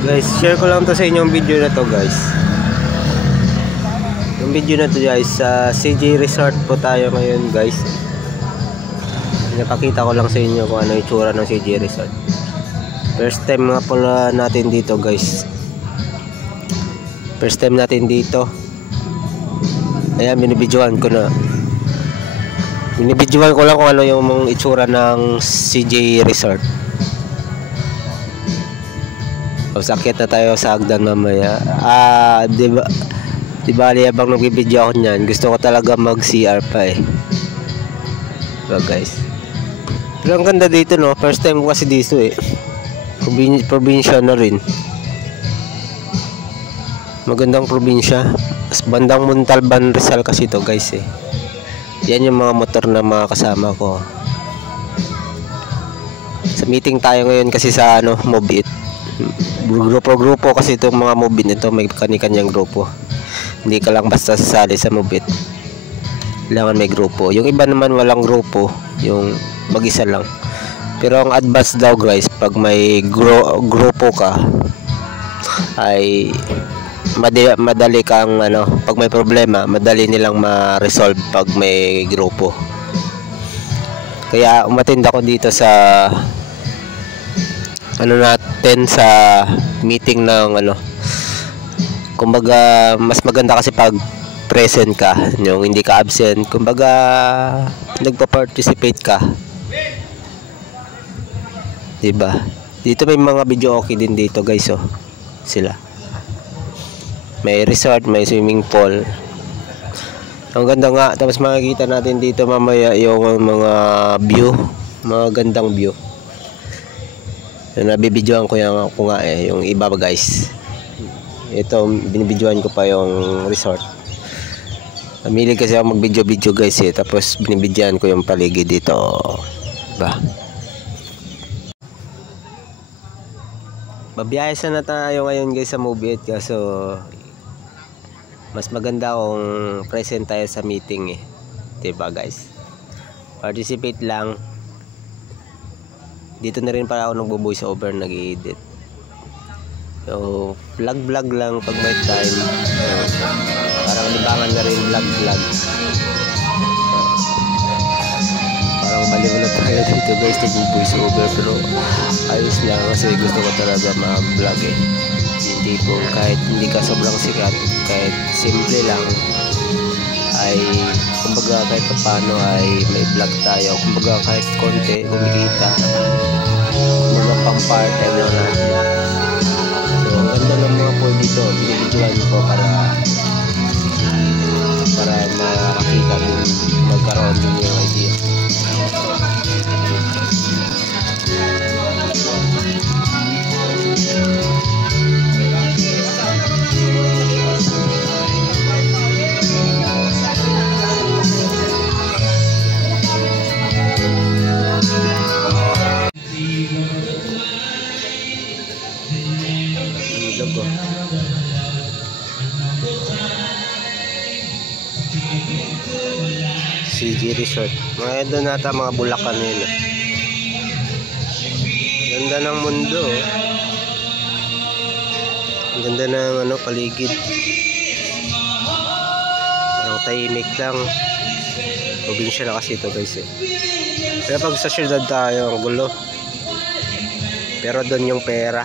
Guys, share ko lang to sa inyong video na to, guys. Yung video na to, guys, sa CJ Resort po tayo ngayon, guys. Napakita ko lang sa inyo kung ano yung itsura ng CJ Resort. First time nga pala natin dito, guys. First time natin dito. Ayan, binibidyohan ko na. Binibidyohan ko lang kung ano yung itsura ng CJ Resort. So, sakit na tayo sa hagdan mamaya. Diba habang nagbibidyo ako niyan, gusto ko talaga mag-CR pa eh. So guys, pero ang ganda dito, no? First time ko kasi dito eh. Probinsya na rin. Magandang probinsya. Mas bandang Montalban, Rizal kasi to, guys eh. Yan yung mga motor na mga kasama ko. Sa meeting tayo ngayon kasi sa Move It. Grupo kasi itong mga Move It nito, may kani-kanyang grupo. Hindi ka lang basta sasali sa Move It. Kailangan may grupo. Yung iba naman walang grupo, yung mag-isa lang. Pero ang advice daw, guys, pag may grupo ka ay madali kang pag may problema, madali nilang ma-resolve pag may grupo. Kaya umattend ako dito sa natin sa meeting ng kumbaga mas maganda kasi pag present ka, yung hindi ka absent, kumbaga nagpa-participate ka, diba? Dito may mga video okay din dito, guys, oh. Sila may resort, may swimming pool, ang ganda nga. Tapos makikita natin dito mamaya yung mga view, mga gandang view. Nabibidyoan ko nga eh, yung iba, guys. Ito, binibidyoan ko pa yung resort. Namili kasi ako mag-video, guys eh. Tapos binibidyoan ko yung paligid dito. Diba? Babiyahe na tayo ngayon, guys, sa Move It. Kaso mas maganda kung present tayo sa meeting eh. Diba, guys? Participate lang. Dito na rin para ako nagbo-voice over, nag-i-edit. So, vlog lang pag may time. So, parang libangan na rin vlog. Parang baliw na tayo dito, guys, nag-voice over. Pero ayos lang kasi gusto ko talaga ma-vlog eh. Hindi po, kahit hindi ka sobrang sikat, kahit simple lang, ay kumbaga kahit paano ay may vlog tayo. Kumbaga kahit konti kumikita, kumbaga pang part time lang natin. So ang ganda ng mga pool dito, binibidyohan ko para makakita din, magkaroon din yung idea. CJ Resort. Mga doon nata mga Bulacan yun. Ganda ng mundo. Ang ganda ng paligid. Parang tahimik lang. Probinsya na kasi ito, guys eh. Pero pag sa syudad tayo, ang gulo. Pero doon yung pera.